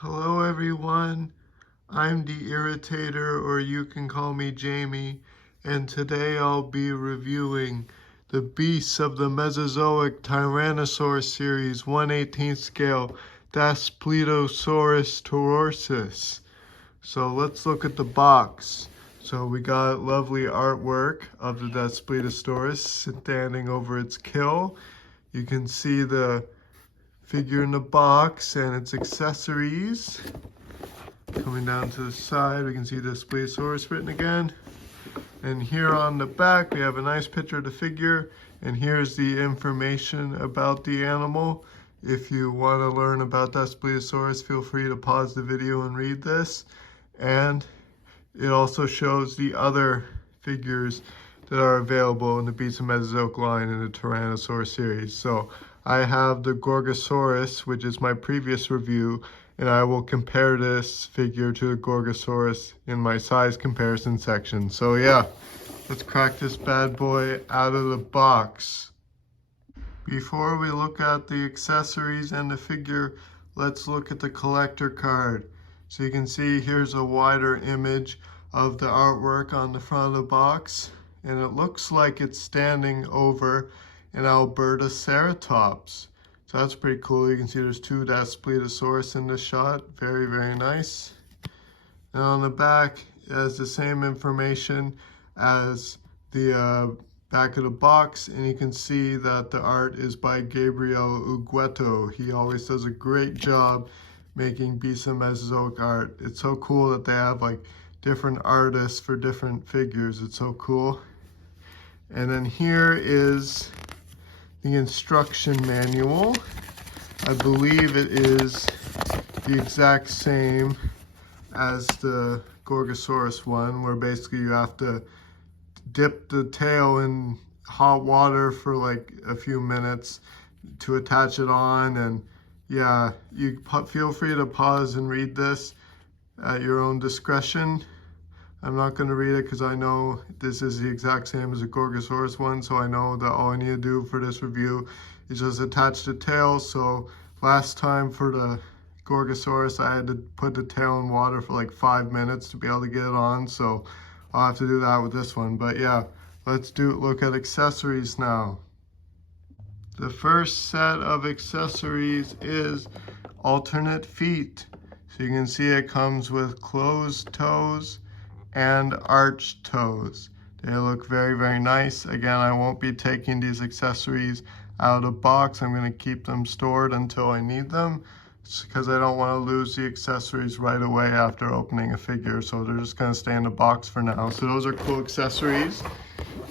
Hello everyone, I'm the Irritator, or you can call me Jamie, and today I'll be reviewing the beasts of the Mesozoic Tyrannosaur series 1/18 scale Daspletosaurus torosus. So let's look at the box. So we got lovely artwork of the Daspletosaurus standing over its kill. You can see the figure in the box and its accessories. Coming down to the side, we can see the Daspletosaurus written again. And here on the back, we have a nice picture of the figure. And here's the information about the animal. If you want to learn about Daspletosaurus, feel free to pause the video and read this. And it also shows the other figures that are available in the Beasts of Mesozoic line in the Tyrannosaur series. So I have the Gorgosaurus, which is my previous review, and I will compare this figure to the Gorgosaurus in my size comparison section. So yeah, let's crack this bad boy out of the box. Before we look at the accessories and the figure, let's look at the collector card. So you can see here's a wider image of the artwork on the front of the box, and it looks like it's standing over an Albertoceratops. So that's pretty cool. You can see there's two Daspletosaurus in this shot. Very, very nice. And on the back, it has the same information as the back of the box, and you can see that the art is by Gabriel Ugueto. He always does a great job making Beasts of Mesozoic art. It's so cool that they have like different artists for different figures. It's so cool. And then here is the instruction manual. I believe it is the exact same as the Gorgosaurus one, where basically you have to dip the tail in hot water for like a few minutes to attach it on. And yeah, you feel free to pause and read this at your own discretion. I'm not going to read it because I know this is the exact same as the Gorgosaurus one, so I know that all I need to do for this review is just attach the tail. So last time for the Gorgosaurus, I had to put the tail in water for like 5 minutes to be able to get it on, so I'll have to do that with this one. But yeah, let's look at accessories now. The first set of accessories is alternate feet. So you can see it comes with closed toes and arched toes. They look very, very nice. Again, I won't be taking these accessories out of the box. I'm going to keep them stored until I need them, because I don't want to lose the accessories right away after opening a figure. So they're just going to stay in the box for now. So those are cool accessories.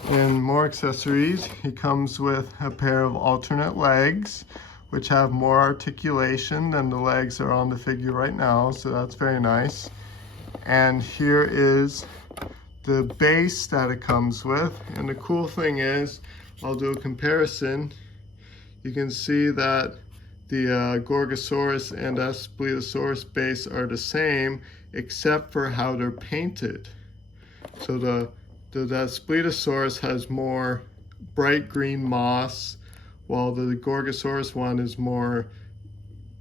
And more accessories, he comes with a pair of alternate legs, which have more articulation than the legs that are on the figure right now. So that's very nice. And here is the base that it comes with. And the cool thing is, I'll do a comparison. You can see that the Gorgosaurus and Daspletosaurus base are the same, except for how they're painted. So the Daspletosaurus has more bright green moss, while the Gorgosaurus one is more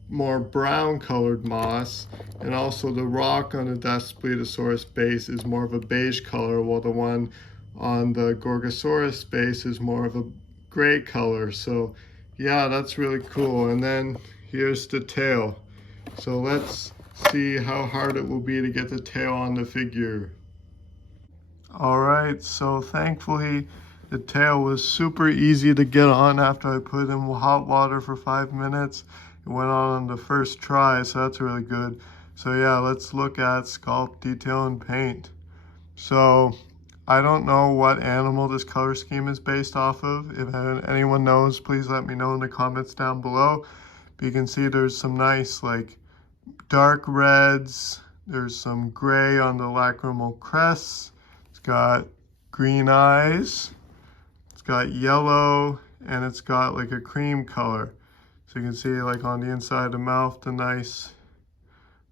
brown colored moss. And also the rock on the Daspletosaurus base is more of a beige color, while the one on the Gorgosaurus base is more of a gray color. So yeah, that's really cool. And then here's the tail. So let's see how hard it will be to get the tail on the figure. All right, so thankfully the tail was super easy to get on after I put it in hot water for 5 minutes. It went on the first try, so that's really good. So yeah, let's look at sculpt, detail, and paint. So I don't know what animal this color scheme is based off of. If anyone knows, please let me know in the comments down below. But you can see there's some nice like dark reds. There's some gray on the lacrimal crest. It's got green eyes. It's got yellow, and it's got like a cream color. So you can see like on the inside of the mouth, the nice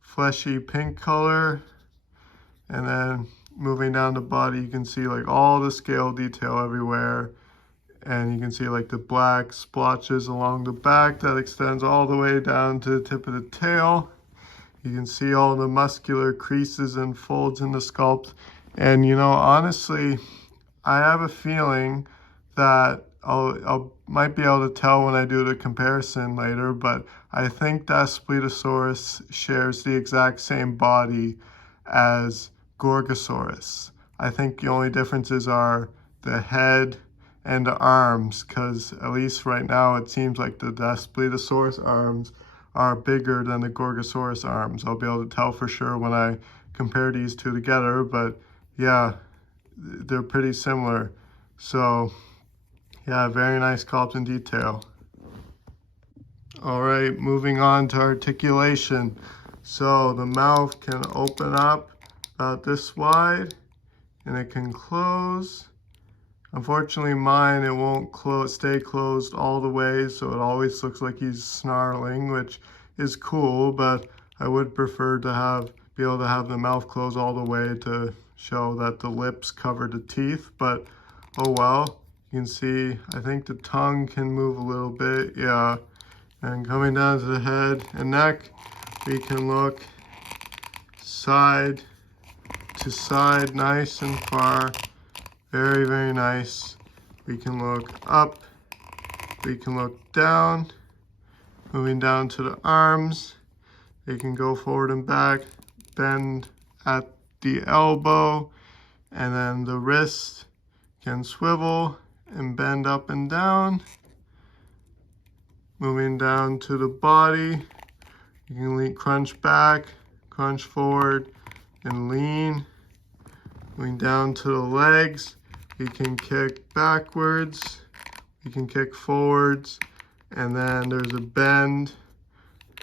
fleshy pink color. And then moving down the body, you can see like all the scale detail everywhere. And you can see like the black splotches along the back that extends all the way down to the tip of the tail. You can see all the muscular creases and folds in the sculpt. And you know, honestly, I have a feeling that I'll might be able to tell when I do the comparison later, but I think Daspletosaurus shares the exact same body as Gorgosaurus. I think the only differences are the head and the arms, because at least right now it seems like the Daspletosaurus arms are bigger than the Gorgosaurus arms. I'll be able to tell for sure when I compare these two together, but yeah, they're pretty similar. So yeah, very nice sculpt and detail. All right, moving on to articulation. So the mouth can open up about this wide and it can close. Unfortunately mine, it won't stay closed all the way, so it always looks like he's snarling, which is cool, but I would prefer to be able to have the mouth close all the way to show that the lips cover the teeth, but oh well. You can see, I think the tongue can move a little bit, yeah. And coming down to the head and neck, we can look side to side, nice and far. Very, very nice. We can look up, we can look down. Moving down to the arms, they can go forward and back, bend at the elbow, and then the wrist can swivel and bend up and down. Moving down to the body, you can crunch back, crunch forward, and lean. Moving down to the legs, we can kick backwards, we can kick forwards, and then there's a bend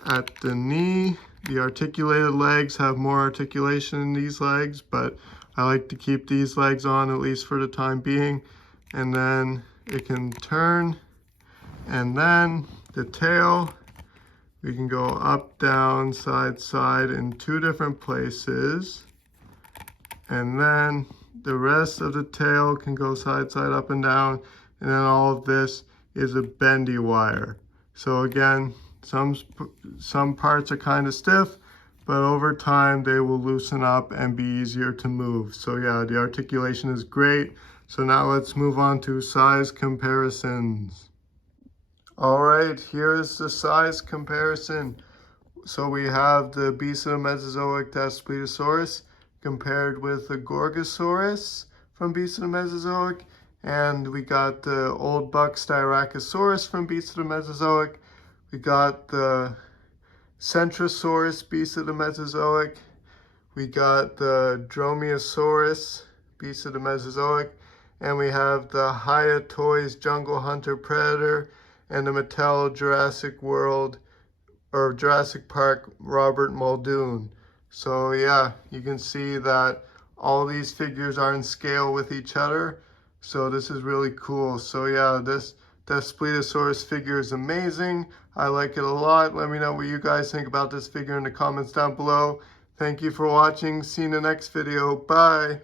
at the knee. The articulated legs have more articulation in these legs, but I like to keep these legs on at least for the time being. And then it can turn, and then the tail, we can go up, down, side, side in 2 different places. And then the rest of the tail can go side, side, up and down. And then all of this is a bendy wire. So again, some parts are kind of stiff, but over time they will loosen up and be easier to move. So yeah, the articulation is great. So now let's move on to size comparisons. All right, here's the size comparison. So we have the beast of the Mesozoic Daspletosaurus compared with the Gorgosaurus from beast of the Mesozoic, and we got the old buck Styracosaurus from beast of the Mesozoic. We got the Centrosaurus beast of the Mesozoic. We got the Dromaeosaurus beast of the Mesozoic, and we have the Hyatoys Jungle Hunter Predator and the Mattel Jurassic World or Jurassic Park Robert Muldoon. So yeah, you can see that all these figures are in scale with each other. So this is really cool. So yeah, this Daspletosaurus figure is amazing. I like it a lot. Let me know what you guys think about this figure in the comments down below. Thank you for watching. See you in the next video. Bye.